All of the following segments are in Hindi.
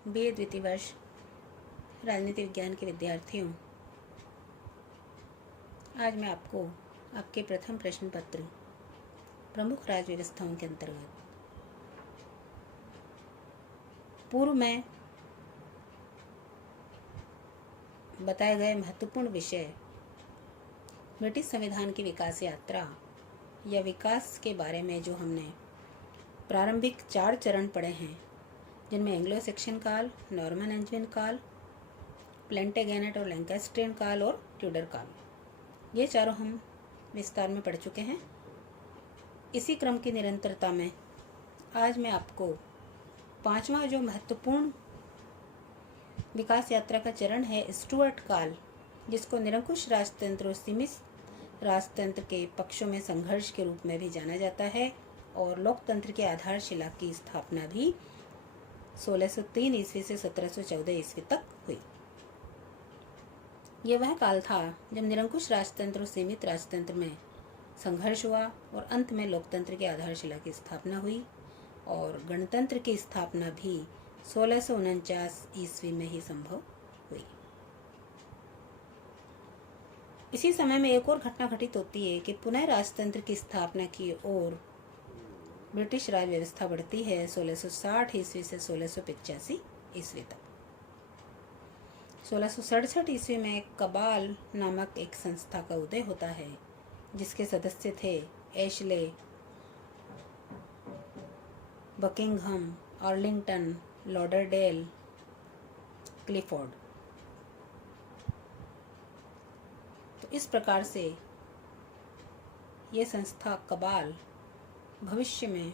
BA द्वितीय वर्ष राजनीति विज्ञान के विद्यार्थियों, आज मैं आपको आपके प्रथम प्रश्न पत्र प्रमुख राज्य व्यवस्थाओं के अंतर्गत पूर्व में बताए गए महत्वपूर्ण विषय ब्रिटिश संविधान की विकास यात्रा या विकास के बारे में जो हमने प्रारंभिक 4 चरण पढ़े हैं, जिनमें एंग्लो सेक्शन काल, नॉर्मन एंजविन काल, प्लेंटेगेनेट और लैंकास्ट्रियन काल और ट्यूडर काल, ये चारों हम विस्तार में पढ़ चुके हैं। इसी क्रम की निरंतरता में आज मैं आपको 5वां जो महत्वपूर्ण विकास यात्रा का चरण है, स्टुअर्ट काल, जिसको निरंकुश राजतंत्र और सीमित राजतंत्र के पक्षों में संघर्ष के रूप में भी जाना जाता है, और लोकतंत्र की आधारशिला की स्थापना भी 1603 ईस्वी से 1714 ईस्वी तक हुई। यह वह काल था जब निरंकुश राजतंत्र और सीमित राजतंत्र में संघर्ष हुआ और अंत में लोकतंत्र की आधारशिला की स्थापना हुई, और गणतंत्र की स्थापना भी 1649 ईस्वी में ही संभव हुई। इसी समय में एक और घटना घटित होती है कि पुनः राजतंत्र की स्थापना की ओर ब्रिटिश राज व्यवस्था बढ़ती है 1660 ईस्वी से 1685 ईस्वी तक। 1667 ईस्वी में कबाल नामक एक संस्था का उदय होता है, जिसके सदस्य थे Ashley, Buckingham, Arlington, Lauderdale, Clifford. तो इस प्रकार से ये संस्था कबाल भविष्य में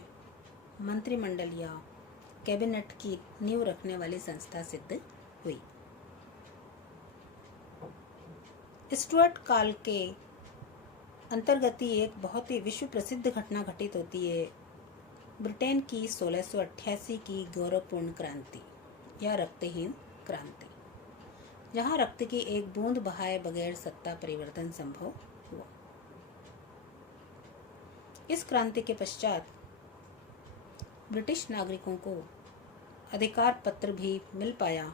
मंत्रिमंडल या कैबिनेट की नींव रखने वाली संस्था सिद्ध हुई। स्टुअर्ट काल के अंतर्गत ही एक बहुत ही विश्व प्रसिद्ध घटना घटित होती है, ब्रिटेन की 1688 की गौरवपूर्ण क्रांति या रक्तहीन क्रांति, जहां रक्त की एक बूंद बहाए बगैर सत्ता परिवर्तन संभव हुआ। इस क्रांति के पश्चात ब्रिटिश नागरिकों को अधिकार पत्र भी मिल पाया।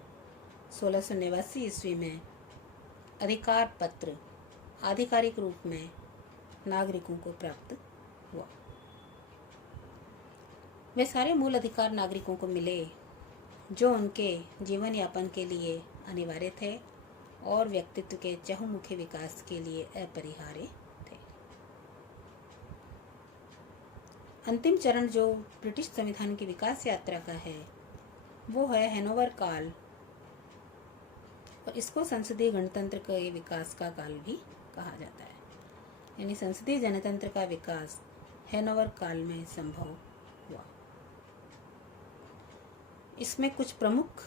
1689 ईस्वी में अधिकार पत्र आधिकारिक रूप में नागरिकों को प्राप्त हुआ। वे सारे मूल अधिकार नागरिकों को मिले जो उनके जीवन यापन के लिए अनिवार्य थे और व्यक्तित्व के चहुमुखी विकास के लिए अपरिहार्य थे। अंतिम चरण जो ब्रिटिश संविधान की विकास यात्रा का है, वो है हैनोवर काल, और इसको संसदीय गणतंत्र के विकास का काल भी कहा जाता है। यानी संसदीय जनतंत्र का विकास हैनोवर काल में संभव हुआ। इसमें कुछ प्रमुख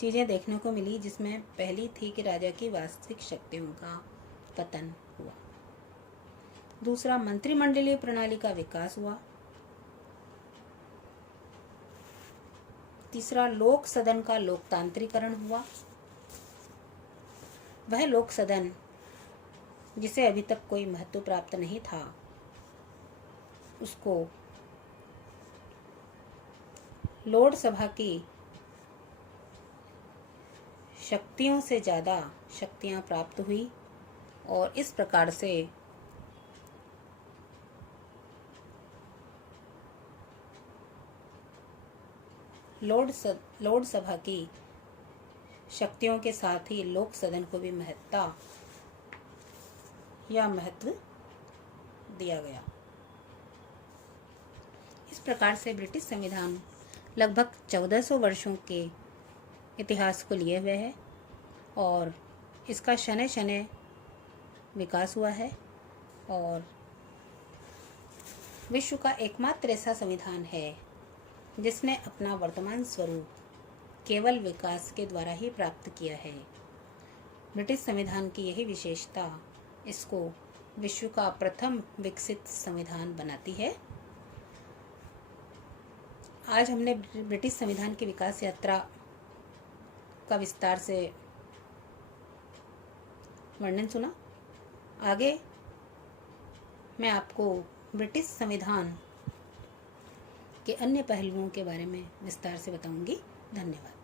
चीज़ें देखने को मिली, जिसमें पहली थी कि राजा की वास्तविक शक्तियों का पतन हुआ। दूसरा, मंत्रिमंडलीय प्रणाली का विकास हुआ। तीसरा, लोक सदन का लोकतांत्रिकरण हुआ। वह लोक सदन जिसे अभी तक कोई महत्व प्राप्त नहीं था, उसको लॉर्ड सभा की शक्तियों से ज़्यादा शक्तियां प्राप्त हुई, और इस प्रकार से लॉर्ड सभा की शक्तियों के साथ ही लोक सदन को भी महत्व दिया गया। इस प्रकार से ब्रिटिश संविधान लगभग 1400 वर्षों के इतिहास को लिए हुए है, और इसका शनै शनै विकास हुआ है, और विश्व का एकमात्र ऐसा संविधान है जिसने अपना वर्तमान स्वरूप केवल विकास के द्वारा ही प्राप्त किया है। ब्रिटिश संविधान की यही विशेषता इसको विश्व का प्रथम विकसित संविधान बनाती है। आज हमने ब्रिटिश संविधान की विकास यात्रा का विस्तार से वर्णन सुना। आगे मैं आपको ब्रिटिश संविधान के अन्य पहलुओं के बारे में विस्तार से बताऊंगी। धन्यवाद।